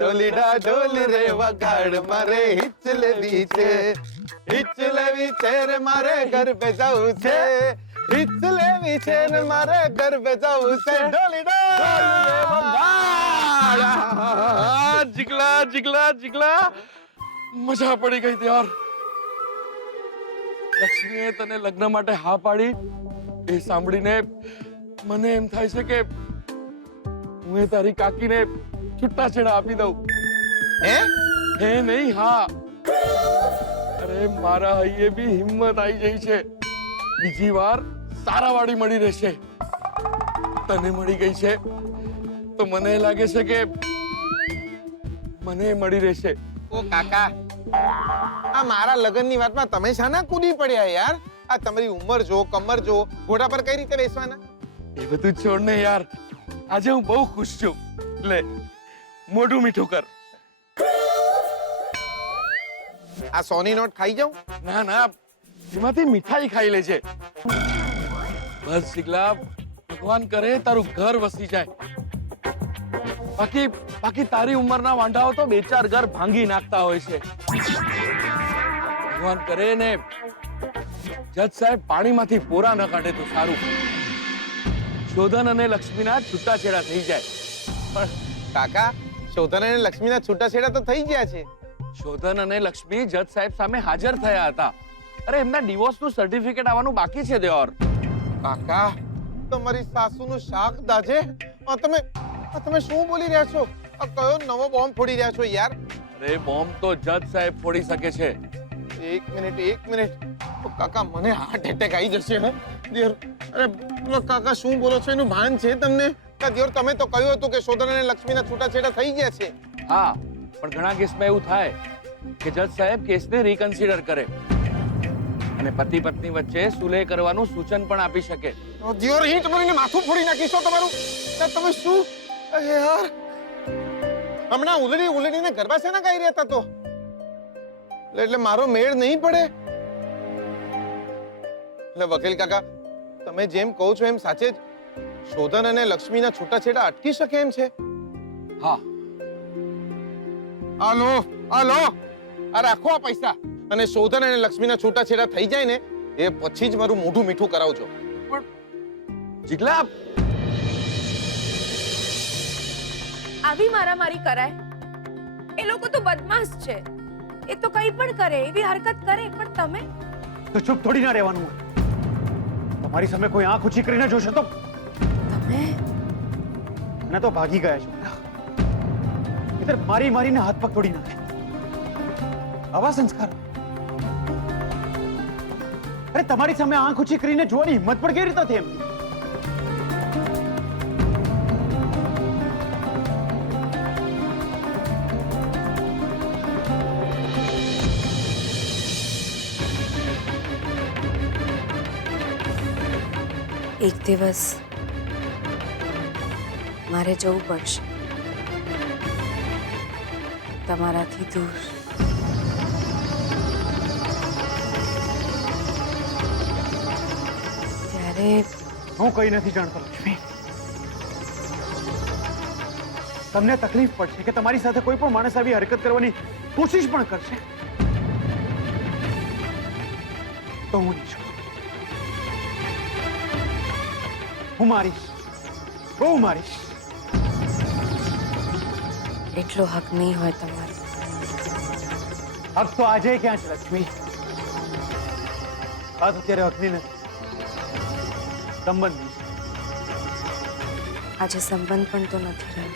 ડોલીડા ડોલ રે વગાડ મારે હિચ લેવી છે રે મારે ગરબે જવું છે હિચ લેવી છે ને મારે ગરબે જવું છે ડોલીડા જીગલા જીગલા જીગલા મજા પડી ગઈ યાર લક્ષ્મીએ તને લગ્ન માટે હા પાડી એ સાંભળીને મને એમ થાય છે કે હું એ તારી કાકીને છૂટાછેડા આપી દઉં હે નહીં હા અરે મારા હૈયે બી હિંમત આવી ગઈ છે બીજી વાર સારા વાળી મળી રહેશે તને મળી ગઈ છે તો મને લાગે છે કે મને મળી રહેશે ઓ કાકા આ મારા લગ્નની વાતમાં તમે શાના કૂદી પડ્યા યાર આ તમારી ઉંમર જો કમર જો ઘોડા પર કઈ રીતે બેસવાના એ બધું છોડ ને યાર આજે હું બહુ ખુશ છું લે મોઢું મીઠું કર આ સોની નોટ ખાઈ જાઉં ના ના એમાંથી મીઠાઈ ખાઈ લેજે બસ શીગલા ભગવાન કરે તારું ઘર વસી જાય બાકી તારી ઉંમરના વાંઢાઓ તો 2-4 ઘર ભાંગી નાખતા હોય છે ભગવાન કરે ને જજ સાહેબ પાણીમાંથી પોરા ન કાઢે તો સારું શોધન અને લક્ષ્મીના છૂટાછેડા થઈ જાય પણ કાકા શોધન અને લક્ષ્મીના છૂટાછેડા તો થઈ ગયા છે શોધન અને લક્ષ્મી જજ સાહેબ સામે હાજર થયા હતા અરે એમના ડિવોર્સનું સર્ટિફિકેટ આવવાનું બાકી છે દેવર કાકા તમારી સાસુનું શાક દાજે તમે શું બોલી રહ્યા છો આ કયો નવો બોમ્બ ફોડી રહ્યા છો યાર અરે બોમ્બ તો જજ સાહેબ ફોડી શકે છે એક મિનિટ કાકા મને હાર્ટ એટેક આવી જશે હે દેર અરે કાકા શું બોલો છો એનું ભાન છે તમને દેર તમે તો કહ્યું હતું કે શોધન અને લક્ષ્મીના છૂટાછેડા થઈ ગયા છે હા પણ ઘણા કેસમાં એવું થાય કે જજ સાહેબ કેસને રીકન્સિડર કરે અને પતિ પત્ની વચ્ચે સુલેહ કરવાનું સૂચન પણ આપી શકે દેર હિટ મારીને માથું ફોડી નાખીશો તમારું તમે શું યાર હમણાં ઉલડીને ગરબા શેના ગાઈ રહ્યા હતા તો એટલે મારો મેળ નહીં પડે એટલે વકીલ કાકા તમે જેમ કહો છો એમ સાચે જ શોધન અને લક્ષ્મીના છૂટાછેડા અટકી શકે એમ છે હા આ રાખો આ પૈસા અને શોધન અને લક્ષ્મીના છૂટાછેડા થઈ જાય ને એ પછી જ મારું મોઢું મીઠું કરાવજો પણ જીગલા આવી મારામારી કરાય એ લોકો તો બદમાશ છે એ તો કંઈ પણ કરે એવી હરકત કરે પણ તમે તો ચૂપ થોડી ના રહેવાનું તમારી સામે કોઈ આંખ ઊંચી કરીને જોશે તો તમે ના તો ભાગી ગયા છો ઇધર મારીને હાથ પગ તોડી નાખે આવા સંસ્કાર અરે તમારી સામે આંખ ઊંચી કરીને જોવાની હિંમત પણ કેવી રીતે થઈ એમની એક દિવસ મારે જવું પડશે તમારાથી દૂર ત્યારે હું કઈ નથી જાણતો લક્ષ્મી તમને તકલીફ પડશે કે તમારી સાથે કોઈ પણ માણસ આવી હરકત કરવાની કોશિશ પણ કરશે તો હું નહીં છું હું મારીશ બહુ મારીશ એટલો હક નહીં હોય તમારો હક તો આજે ક્યાં છે લક્ષ્મી વાત અત્યારે હકની નથી સંબંધની છે આજે સંબંધ પણ તો નથી રહ્યો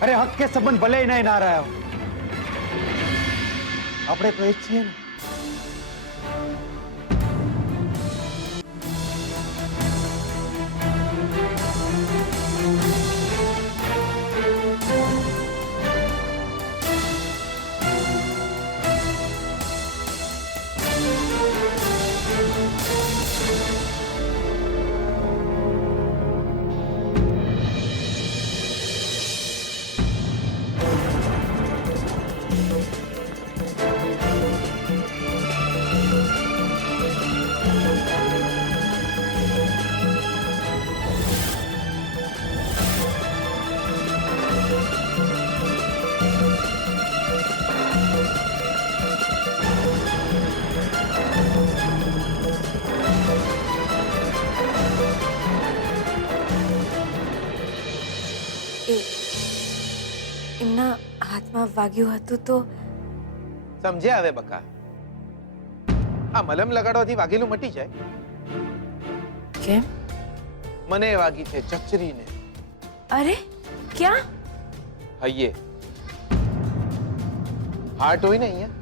અરે હક કે સંબંધ ભલે ના રહ્યો આપણે તો એ જ છીએ ને એ એમના હાથમાં વાગ્યું હતું તો સમજ્યા હવે બકા? આ મલમ લગાડવાથી વાગેલું મટી જાય? કેમ? મને વાગી છે ચચરીને. અરે ક્યાં? હૈયે. હાર્ટ હોય ને અહીંયા.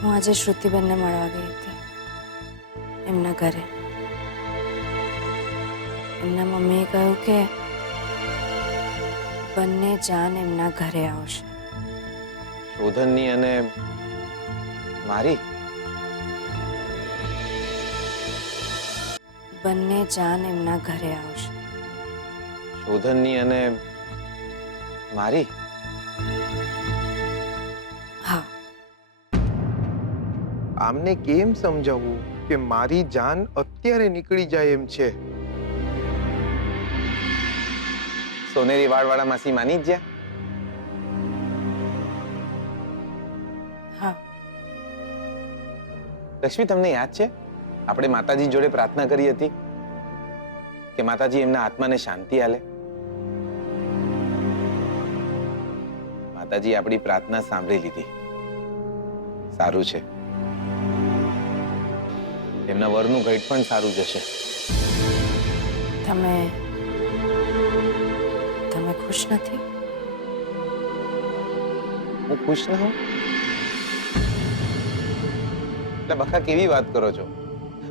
હું આજે શ્રુતિબેનને મળવા ગઈ હતી એમના ઘરે. એમના મમ્મીએ કહ્યું કે બંને જાન એમના ઘરે આવશે. શોધનની અને મારી? બંને જાન એમના ઘરે આવશે. શોધનની અને મારી? હા. આમને કેમ સમજાવવું કે મારી જાન અત્યારે નીકળી જાય એમ છે? સોનેરી વાળવાળા માસી માની જ ગયા? હા. લક્ષ્મી, તમને યાદ છે આપણે માતાજી જોડે પ્રાર્થના કરી હતી કે માતાજી એમના આત્માને શાંતિ આલે? માતાજી આપણી પ્રાર્થના સાંભળી લીધી. સારું છે. એમના વરનું ઘટ પણ સારું જશે. તમે ખુશ નથી? હું ખુશ ન હોઉં? એટલે બખા કેવી વાત કરો છો?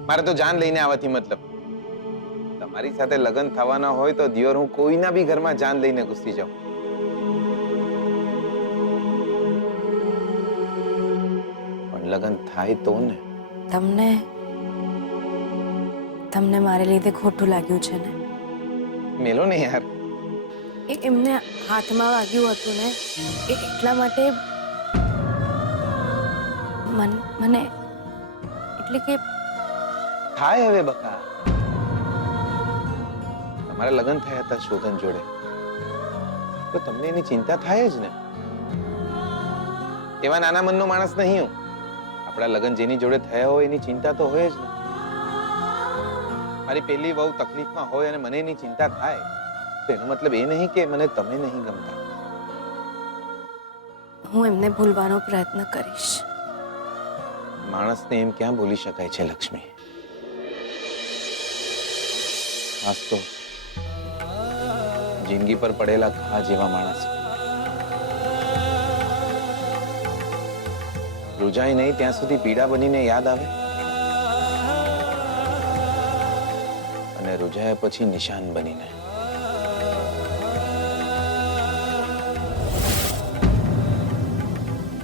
મારે તો જાન લઈને આવવાથી મતલબ. તમારી સાથે લગ્ન થવાના હોય તો દિયોર હું કોઈના બી ઘરમાં જાન લઈને ઘૂસી જાઉં. પણ લગ્ન થાય તો ને. તમને મારે લીધે ખોટું લાગ્યું છે ને? મેલો ને યાર. એમને હાથમાં વાગ્યું હતું ને એટલા માટે મને એટલે કે થાય હવે બકા. તમારા લગ્ન થયા હતા શોધન જોડે તો તમને એની ચિંતા થાય જ ને. એવા નાના મનનો માણસ નહીં હું. આપણા લગ્ન જેની જોડે થયા હોય એની ચિંતા તો હોય જ ને. મારી પહેલી બહુ તકલીફમાં હોય અને મને એની ચિંતા થાય તો એનો મતલબ એ નહીં કે મને તમે નહીં ગમતા. હું એમને ભૂલવાનો પ્રયત્ન કરીશ. માણસને એમ ક્યાં ભૂલી શકાય છે લક્ષ્મી? ખાસ તો જિંદગી પર પડેલા ઘા જેવા માણસ. રૂજાય નહીં ત્યાં સુધી પીડા બનીને યાદ આવે અને રૂજાયા પછી નિશાન બનીને.